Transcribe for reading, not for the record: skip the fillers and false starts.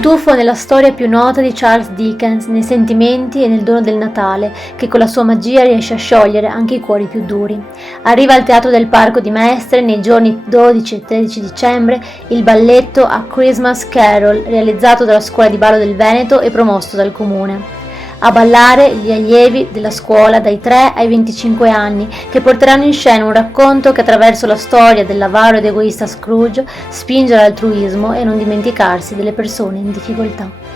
Un tuffo nella storia più nota di Charles Dickens, nei sentimenti e nel dono del Natale, che con la sua magia riesce a sciogliere anche i cuori più duri. Arriva al Teatro del Parco di Mestre nei giorni 12 e 13 dicembre il balletto A Christmas Carol, realizzato dalla Scuola di Ballo del Veneto e promosso dal Comune. A ballare gli allievi della scuola dai 3 ai 25 anni, che porteranno in scena un racconto che attraverso la storia dell'avaro ed egoista Scrooge spinge all'altruismo e non dimenticarsi delle persone in difficoltà.